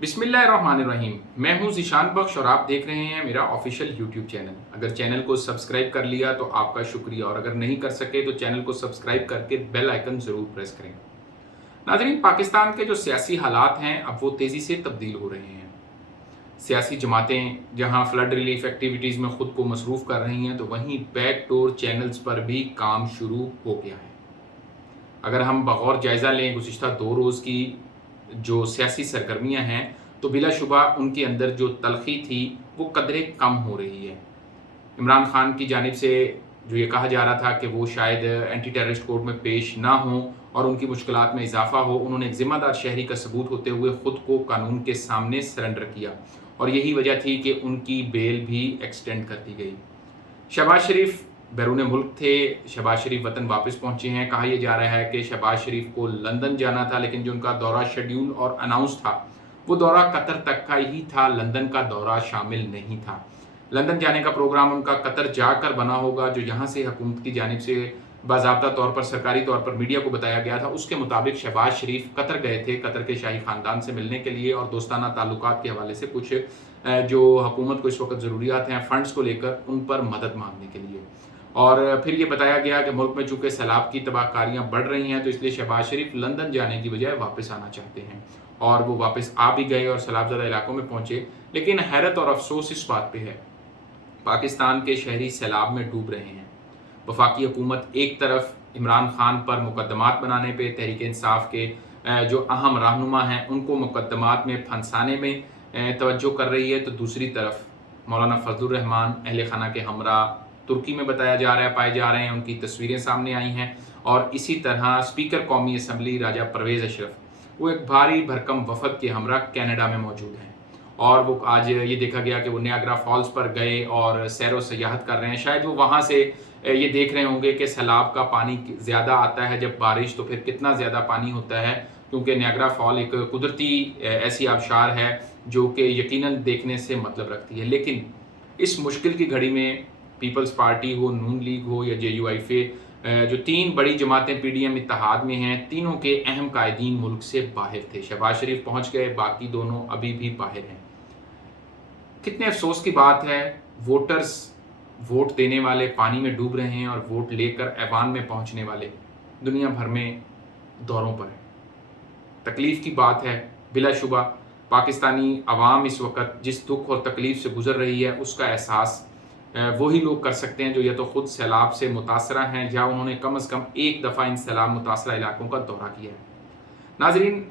बिस्मिल्लाहिर्रहमानिर्रहीम। मैं हूं ज़ीशान बख्श और आप देख रहे हैं मेरा ऑफिशियल यूट्यूब चैनल। अगर चैनल को सब्सक्राइब कर लिया तो आपका शुक्रिया, और अगर नहीं कर सके तो चैनल को सब्सक्राइब करके बेल आइकन ज़रूर प्रेस करें। नाज़रीन, पाकिस्तान के जो सियासी हालात हैं अब वो तेज़ी से तब्दील हो रहे हैं। सियासी जमातें जहां फ्लड रिलीफ एक्टिविटीज़ में ख़ुद को मसरूफ़ कर रही हैं, तो वहीं बैक डोर चैनल्स पर भी काम शुरू हो गया है। अगर हम बगौर जायज़ा लें गुज़िश्ता 2 रोज़ की जो सियासी सरगर्मियां हैं, तो बिलाशुबा उनके अंदर जो तलखी थी वो कदरे कम हो रही है। इमरान खान की जानिब से जो ये कहा जा रहा था कि वो शायद एंटी टेररिस्ट कोर्ट में पेश ना हों और उनकी मुश्किलात में इजाफा हो, उन्होंने एक ज़िम्मेदार शहरी का सबूत होते हुए ख़ुद को कानून के सामने सरेंडर किया, और यही वजह थी कि उनकी बेल भी एक्सटेंड कर दी गई। शहबाज शरीफ बैरून मुल्क थे, शहबाज शरीफ वतन वापस पहुंचे हैं। कहा यह जा रहा है कि शहबाज शरीफ को लंदन जाना था, लेकिन जो उनका दौरा शेड्यूल और अनाउंस था वो दौरा कतर तक का ही था, लंदन का दौरा शामिल नहीं था। लंदन जाने का प्रोग्राम उनका कतर जाकर बना होगा, जो यहाँ से हुकूमत की जानिब से बाज़ाब्ता तौर पर सरकारी तौर पर मीडिया को बताया गया था। उसके मुताबिक शहबाज शरीफ कतर गए थे, कतर के शाही ख़ानदान से मिलने के लिए और दोस्ताना ताल्लुकात के हवाले से कुछ जो हुकूमत को इस वक्त ज़रूरियात हैं फ़ंड्स को लेकर उन पर मदद मांगने के लिए। और फिर ये बताया गया कि मुल्क में चूँकि सैलाब की तबाहकारियाँ बढ़ रही हैं, तो इसलिए शहबाज शरीफ लंदन जाने की बजाय वापस आना चाहते हैं, और वो वापस आ भी गए और सैलाबज़दा इलाकों में पहुँचे। लेकिन हैरत और अफसोस इस बात पे है, पाकिस्तान के शहरी सैलाब में डूब रहे हैं। वफाकी हुकूमत एक तरफ इमरान खान पर मुकदमात बनाने पे तहरीक इंसाफ के जो अहम रहनुमा हैं उनको मुकदमात में फंसाने में तवज्जो कर रही है, तो दूसरी तरफ मौलाना फजलुर रहमान अहले खाना के हमरा तुर्की में बताया जा रहा है पाए जा रहे हैं, उनकी तस्वीरें सामने आई हैं। और इसी तरह स्पीकर कौमी असम्बली राजा परवेज़ अशरफ वो एक भारी भरकम वफद के हमरा कनाडा में मौजूद हैं, और वो आज ये देखा गया कि वो नियाग्रा फॉल्स पर गए और सैर व सयाहत कर रहे हैं। शायद वो वहाँ से ये देख रहे होंगे कि सैलाब का पानी ज़्यादा आता है जब बारिश, तो फिर कितना ज़्यादा पानी होता है, क्योंकि नियाग्रा फॉल एक कुदरती ऐसी आबशार है जो कि यकीनन देखने से मतलब रखती है। लेकिन इस मुश्किल की घड़ी में पीपल्स पार्टी हो, नून लीग हो या JUIF, जो 3 बड़ी जमातें PDM इत्तेहाद में हैं, तीनों के अहम कायदीन मुल्क से बाहर थे। शहबाज शरीफ पहुँच गए, बाकी दोनों अभी भी बाहर हैं। कितने अफसोस की बात है, वोटर्स, वोट देने वाले पानी में डूब रहे हैं और वोट लेकर ऐवान में पहुँचने वाले दुनिया भर में दौरों पर हैं। तकलीफ़ की बात है, बिलाशुबा पाकिस्तानी अवाम इस वक्त जिस दुख और तकलीफ़ से गुज़र रही है उसका एहसास वही लोग कर सकते हैं जो या तो ख़ुद सैलाब से मुतासरा हैं या उन्होंने कम अज़ कम एक दफ़ा इन सैलाब मुतासरा इलाकों का दौरा किया है। नाज़रीन,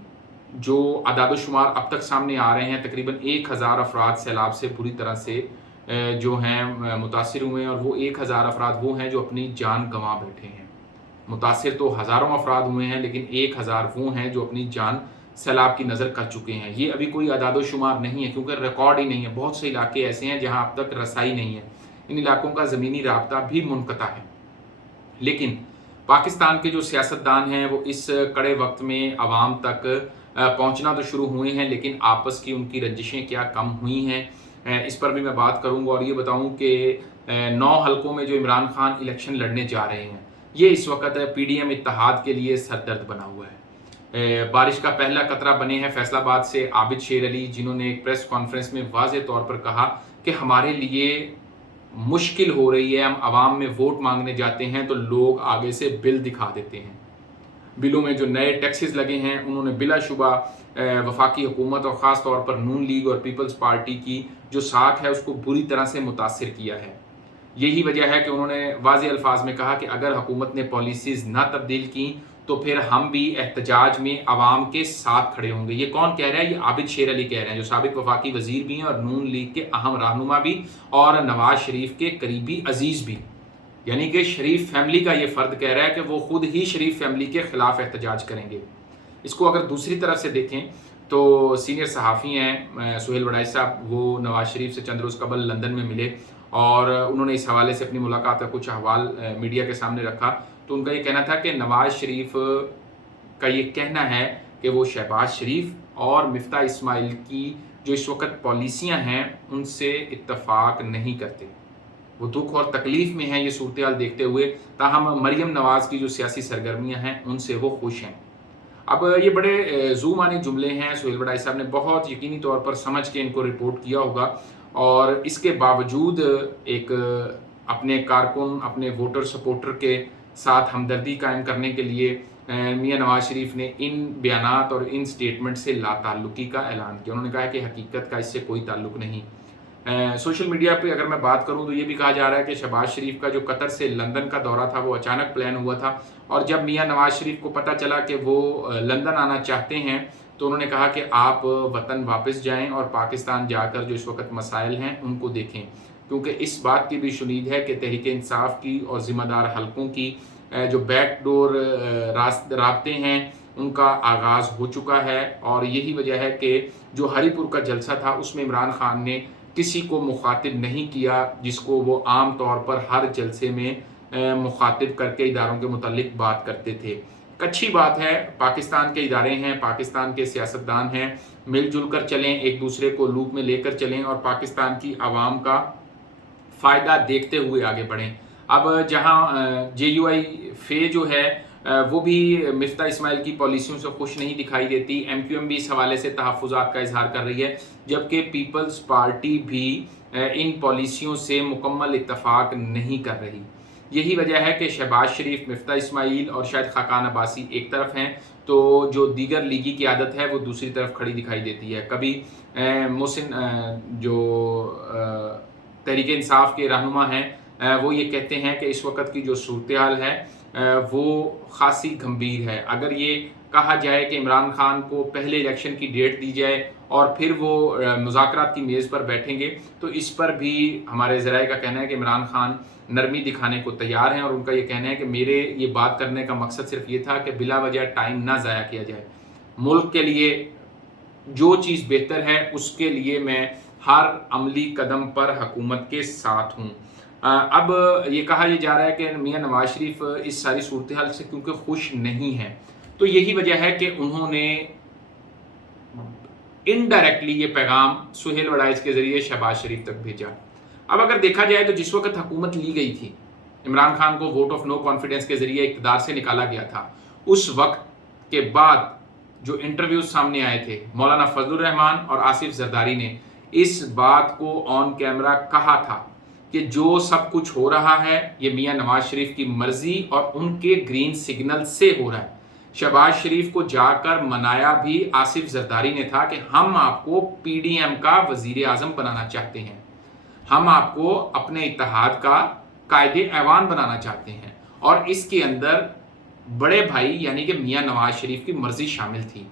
जो अदाद-ओ-शुमार अब तक सामने आ रहे हैं, तकरीबन 1000 अफराद सैलाब से बुरी तरह से जो हैं मुतासिर हुए हैं, और वो 1000 अफराद वो हैं जो अपनी जान गंवा बैठे हैं। मुतासिर तो हज़ारों अफराद हुए हैं, लेकिन 1000 वो हैं जो अपनी जान सैलाब की नज़र कर चुके हैं। ये अभी कोई अदाद-ओ-शुमार नहीं है, क्योंकि रिकॉर्ड ही नहीं है। बहुत से इलाके ऐसे हैं जहाँ अब तक रसाई नहीं है, इन इलाकों का ज़मीनी राब्ता भी मुनक़ता है। लेकिन पाकिस्तान के जो सियासतदान हैं वो इस कड़े वक्त में आवाम तक पहुँचना तो शुरू हुए हैं, लेकिन आपस की उनकी रंजिशें क्या कम हुई हैं, इस पर भी मैं बात करूँगा। और ये बताऊँ कि 9 हलकों में जो इमरान खान इलेक्शन लड़ने जा रहे हैं, ये इस वक्त PDM इत्तेहाद के लिए सरदर्द बना हुआ है। बारिश का पहला कतरा बने हैं फैसलाबाद से आबिद शेर अली, जिन्होंने एक प्रेस कॉन्फ्रेंस में वाज़ेह तौर पर कहा कि हमारे लिए मुश्किल हो रही है, हम आवाम में वोट मांगने जाते हैं तो लोग आगे से बिल दिखा देते हैं। बिलों में जो नए टैक्सेस लगे हैं उन्होंने बिलाशुबा वफाकी हुकूमत और ख़ास तौर पर नून लीग और पीपल्स पार्टी की जो साख है उसको बुरी तरह से मुतासिर किया है। यही वजह है कि उन्होंने वाज़ेह अल्फाज में कहा कि अगर हुकूमत ने पॉलिसीज़ ना तब्दील की तो फिर हम भी एहतजाज में आवाम के साथ खड़े होंगे। ये कौन कह रहा है? ये आबिद शेर अली कह रहे हैं, जो साबिक वफाकी वज़ीर भी हैं और नून लीग के अहम रहनुमा भी और नवाज शरीफ के करीबी अजीज़ भी। यानी कि शरीफ फैमिली का ये फ़र्द कह रहा है कि वो ख़ुद ही शरीफ फैमिली के ख़िलाफ़ एहतजाज करेंगे। इसको अगर दूसरी तरफ से देखें तो सीनियर सहाफ़ी हैं सुहेल वड़ाई साहब, वो नवाज शरीफ से चंद रोज़ कबल लंदन में मिले और उन्होंने इस हवाले से अपनी मुलाकात का कुछ अहवाल मीडिया के सामने रखा। तो उनका ये कहना था कि नवाज शरीफ का ये कहना है कि वो शहबाज शरीफ और मिफ्ता इस्माइल की जो इस वक्त पॉलिसियाँ हैं उनसे इत्तफाक नहीं करते। वो दुख और तकलीफ़ में हैं ये सूरत हाल देखते हुए, ताहम मरीम नवाज़ की जो सियासी सरगर्मियाँ हैं उनसे वो खुश हैं। अब ये बड़े ज़ू मानी जुमले हैं, सुहेल वड़ाई साहब ने बहुत यकीनी तौर पर समझ के इनको रिपोर्ट किया होगा, और इसके बावजूद एक अपने कारकुन, अपने वोटर सपोर्टर के साथ हमदर्दी कायम करने के लिए मियां नवाज शरीफ ने इन बयानात और इन स्टेटमेंट से लाताल्लुकी का ऐलान किया। उन्होंने कहा कि हकीकत का इससे कोई ताल्लुक नहीं। सोशल मीडिया पे अगर मैं बात करूं तो ये भी कहा जा रहा है कि शहबाज शरीफ का जो कतर से लंदन का दौरा था वो अचानक प्लान हुआ था, और जब मियां नवाज शरीफ को पता चला कि वो लंदन आना चाहते हैं तो उन्होंने कहा कि आप वतन वापस जाएं और पाकिस्तान जाकर जो इस वक्त मसाइल हैं उनको देखें, क्योंकि इस बात की भी शुनीद है कि तहरीक इंसाफ की और ज़िम्मेदार हलकों की जो बैकडोर रास्ते हैं उनका आगाज़ हो चुका है। और यही वजह है कि जो हरीपुर का जलसा था उसमें इमरान खान ने किसी को मुखातिब नहीं किया जिसको वो आम तौर पर हर जलसे में मुखातिब करके इदारों के मुतालिक बात करते थे। अच्छी बात है, पाकिस्तान के इदारे हैं, पाकिस्तान के सियासतदान हैं, मिलजुल कर चलें, एक दूसरे को लूप में लेकर चलें और पाकिस्तान की आवाम का फ़ायदा देखते हुए आगे बढ़ें। अब जहां JUI फे जो है वो भी मिफ्ता इस्माइल की पॉलिसियों से खुश नहीं दिखाई देती। MQM भी इस हवाले से तहफ़्फ़ुज़ात का इजहार कर रही है, जबकि पीपल्स पार्टी भी इन पॉलिसियों से मुकम्मल इत्तफ़ाक़ नहीं कर रही। यही वजह है कि शहबाज शरीफ, मिफ्ता इस्माइल और शायद खाकान अब्बासी एक तरफ हैं, तो जो दीगर लीगी की आदत है वो दूसरी तरफ खड़ी दिखाई देती है। कभी मोहसिन जो तहरीक इंसाफ के रहनुमा हैं वो ये कहते हैं कि इस वक्त की जो सूरत हाल है वो ख़ासी गंभीर है। अगर ये कहा जाए कि इमरान खान को पहले इलेक्शन की डेट दी जाए और फिर वो मुज़ाकरात की मेज़ पर बैठेंगे, तो इस पर भी हमारे ज़राए का कहना है कि इमरान खान नरमी दिखाने को तैयार हैं, और उनका ये कहना है कि मेरे ये बात करने का मकसद सिर्फ ये था कि बिला वजह टाइम ना ज़ाया किया जाए। मुल्क के लिए जो चीज़ बेहतर है उसके लिए मैं हर अमली कदम पर हुकूमत के साथ हूँ। अब ये कहा यह जा रहा है कि मियां नवाज शरीफ इस सारी सूरत हाल से क्योंकि खुश नहीं हैं, तो यही वजह है कि उन्होंने इनडायरेक्टली ये पैगाम सुहेल वड़ाइच के ज़रिए शहबाज शरीफ तक भेजा। अब अगर देखा जाए तो जिस वक्त हुकूमत ली गई थी, इमरान खान को वोट ऑफ नो कॉन्फिडेंस के ज़रिए इक़्तिदार से निकाला गया था, उस वक्त के बाद जो इंटरव्यूज सामने आए थे, मौलाना फजलुर रहमान और आसिफ जरदारी ने इस बात को ऑन कैमरा कहा था कि जो सब कुछ हो रहा है ये मियां नवाज शरीफ की मर्जी और उनके ग्रीन सिग्नल से हो रहा है। शहबाज शरीफ को जाकर मनाया भी आसिफ जरदारी ने था कि हम आपको PDM का वजीर आजम बनाना चाहते हैं, हम आपको अपने इत्तेहाद का कायदे ऐवान बनाना चाहते हैं, और इसके अंदर बड़े भाई यानी कि मियां नवाज शरीफ की मर्जी शामिल थी।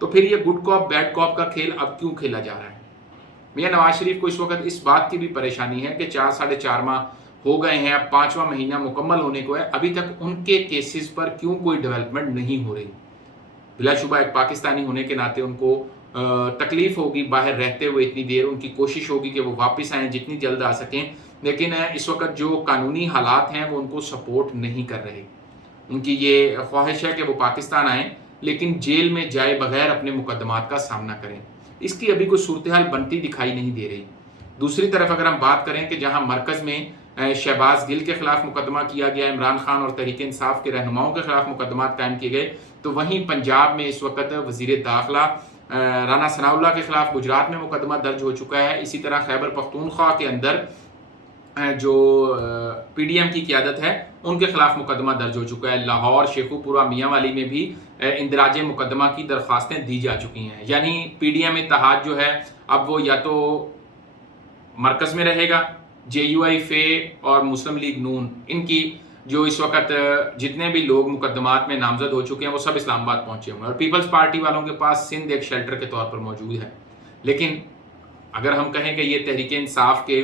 तो फिर ये गुड कॉप बैड कॉप का खेल अब क्यों खेला जा रहा है? मियां नवाज शरीफ को इस वक्त इस बात की भी परेशानी है कि 4 साढ़े 4 माह हो गए हैं, अब 5वां महीना मुकम्मल होने को है, अभी तक उनके केसेस पर क्यों कोई डेवलपमेंट नहीं हो रही। बिलाशुबा एक पाकिस्तानी होने के नाते उनको तकलीफ होगी बाहर रहते हुए इतनी देर, उनकी कोशिश होगी कि वो वापस आएँ जितनी जल्द आ सकें, लेकिन इस वक्त जो कानूनी हालात हैं वो उनको सपोर्ट नहीं कर रहे। उनकी ये ख्वाहिश है कि वो पाकिस्तान आएँ लेकिन जेल में जाए बगैर अपने मुकदमात का सामना करें। इसकी अभी कोई सूरत हाल बनती दिखाई नहीं दे रही। दूसरी तरफ अगर हम बात करें कि जहां मरकज़ में शहबाज गिल के खिलाफ मुकदमा किया गया, इमरान खान और तहरीक इंसाफ के रहनुमाओं के खिलाफ मुकदमा कायम किए गए, तो वहीं पंजाब में इस वक्त वज़ीर दाखिला राना सनाउल्लाह के खिलाफ गुजरात में मुकदमा दर्ज हो चुका है। इसी तरह खैबर पख्तूनख्वा के अंदर जो PDM की क़यादत है उनके खिलाफ मुकदमा दर्ज हो चुका है। लाहौर, शेखुपुरा, मियांवाली में भी इंदराज मुकदमा की दरख्वास्तें दी जा चुकी हैं। यानी PDM इत्तेहाद जो है अब वो या तो मरकज़ में रहेगा, JUI फे और मुस्लिम लीग नून, इनकी जो इस वक्त जितने भी लोग मुकदमात में नामजद हो चुके हैं वो सब इस्लामाबाद पहुंचे हुए हैं, और पीपल्स पार्टी वालों के पास सिंध एक शेल्टर के तौर पर मौजूद है। लेकिन अगर हम कहें कि ये तहरीक इंसाफ के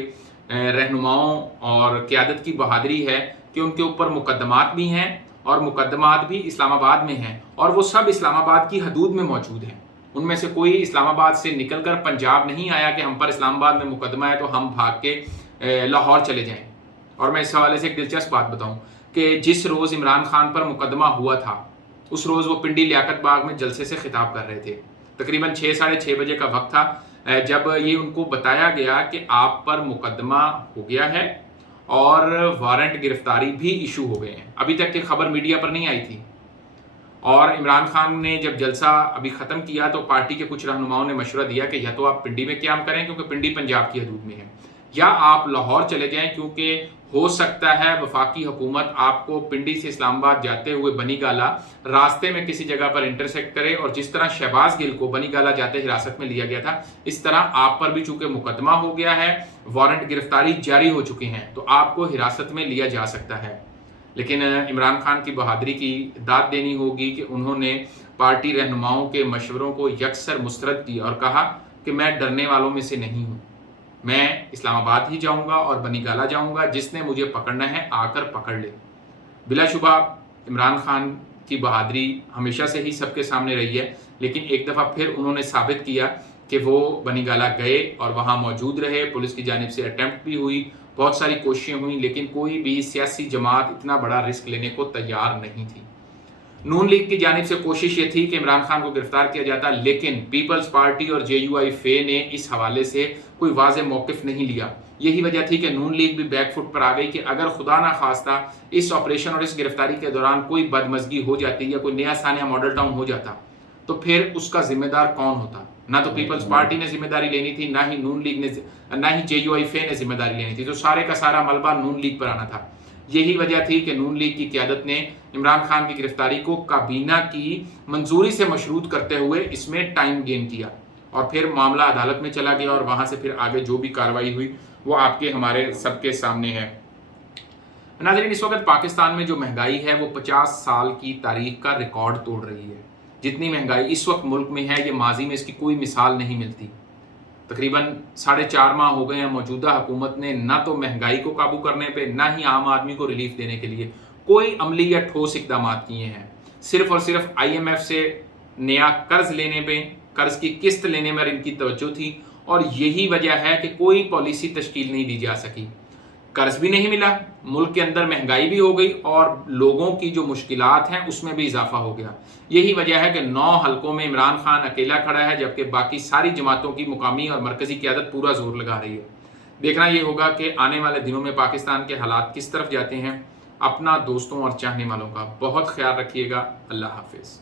रहनुमाओं और क़यादत की बहादुरी है कि उनके ऊपर मुकदमात भी हैं और मुकदमात भी इस्लामाबाद में हैं, और वो सब इस्लामाबाद की हदूद में मौजूद हैं। उनमें से कोई इस्लामाबाद से निकलकर पंजाब नहीं आया कि हम पर इस्लामाबाद में मुकदमा है तो हम भाग के लाहौर चले जाएं। और मैं इस हवाले से एक दिलचस्प बात बताऊं कि जिस रोज़ इमरान खान पर मुकदमा हुआ था उस रोज़ वो पिंडी लियाकत बाग में जलसे से खिताब कर रहे थे। तकरीबन 6 साढ़े 6 बजे का वक्त था जब ये उनको बताया गया कि आप पर मुकदमा हो गया है और वारंट गिरफ्तारी भी इशू हो गए हैं। अभी तक की खबर मीडिया पर नहीं आई थी। اور عمران خان نے جب جلسہ ابھی ختم کیا تو پارٹی کے کچھ رہنماؤں نے مشورہ دیا کہ یا تو آپ پنڈی میں قیام کریں کیونکہ پنڈی پنجاب کی حدود میں ہے، یا آپ لاہور چلے جائیں کیونکہ ہو سکتا ہے وفاقی حکومت آپ کو پنڈی سے اسلام آباد جاتے ہوئے بنی گالہ راستے میں کسی جگہ پر انٹرسیکٹ کرے، اور جس طرح شہباز گل کو بنی گالہ جاتے حراست میں لیا گیا تھا اس طرح آپ پر بھی چونکہ مقدمہ ہو گیا ہے، وارنٹ گرفتاری جاری ہو چکے ہیں، تو آپ کو حراست میں لیا جا سکتا ہے۔ لیکن عمران خان کی بہادری کی داد دینی ہوگی کہ انہوں نے پارٹی رہنماؤں کے مشوروں کو یکسر مسترد کیا اور کہا کہ میں ڈرنے والوں میں سے نہیں ہوں، میں اسلام آباد ہی جاؤں گا اور بنی گالہ جاؤں گا، جس نے مجھے پکڑنا ہے آ کر پکڑ لے۔ بلا شبہ عمران خان کی بہادری ہمیشہ سے ہی سب کے سامنے رہی ہے، لیکن ایک دفعہ پھر انہوں نے ثابت کیا کہ وہ بنی گالہ گئے اور وہاں موجود رہے، پولیس کی جانب سے اٹیمپٹ بھی ہوئی، بہت ساری کوششیں ہوئیں، لیکن کوئی بھی سیاسی جماعت اتنا بڑا رسک لینے کو تیار نہیں تھی۔ نون لیگ کی جانب سے کوشش یہ تھی کہ عمران خان کو گرفتار کیا جاتا، لیکن پیپلز پارٹی اور JUI نے اس حوالے سے کوئی واضح موقف نہیں لیا۔ یہی وجہ تھی کہ نون لیگ بھی بیک فٹ پر آ گئی کہ اگر خدا نہ خواستہ اس آپریشن اور اس گرفتاری کے دوران کوئی بدمزگی ہو جاتی یا کوئی نیا سانحہ ماڈل ٹاؤن ہو جاتا تو پھر اس کا ذمہ دار کون ہوتا؟ نہ تو پیپلز پارٹی نے ذمہ داری لینی تھی، نہ ہی نون لیگ نے، نہ ہی JUI نے ذمہ داری لینی تھی، تو سارے کا سارا ملبہ نون لیگ پر آنا تھا۔ یہی وجہ تھی کہ نون لیگ کی قیادت نے عمران خان کی گرفتاری کو کابینہ کی منظوری سے مشروط کرتے ہوئے اس میں ٹائم گین کیا، اور پھر معاملہ عدالت میں چلا گیا اور وہاں سے پھر آگے جو بھی کارروائی ہوئی وہ آپ کے ہمارے سب کے سامنے ہے۔ ناظرین، اس وقت پاکستان میں جو مہنگائی ہے وہ 50 سال کی تاریخ کا ریکارڈ توڑ رہی ہے۔ جتنی مہنگائی اس وقت ملک میں ہے یہ ماضی میں اس کی کوئی مثال نہیں ملتی۔ تقریباً 4.5 ماہ ہو گئے ہیں موجودہ حکومت نے نہ تو مہنگائی کو قابو کرنے پہ نہ ہی عام آدمی کو ریلیف دینے کے لیے کوئی عملی یا ٹھوس اقدامات کیے ہیں۔ صرف اور صرف IMF سے نیا قرض لینے پہ، قرض کی قسط لینے میں ان کی توجہ تھی، اور یہی وجہ ہے کہ کوئی پالیسی تشکیل نہیں دی جا سکی۔ قرض بھی نہیں ملا، ملک کے اندر مہنگائی بھی ہو گئی، اور لوگوں کی جو مشکلات ہیں اس میں بھی اضافہ ہو گیا۔ یہی وجہ ہے کہ 9 حلقوں میں عمران خان اکیلا کھڑا ہے، جبکہ باقی ساری جماعتوں کی مقامی اور مرکزی قیادت پورا زور لگا رہی ہے۔ دیکھنا یہ ہوگا کہ آنے والے دنوں میں پاکستان کے حالات کس طرف جاتے ہیں۔ اپنا، دوستوں اور چاہنے والوں کا بہت خیال رکھیے گا۔ اللہ حافظ۔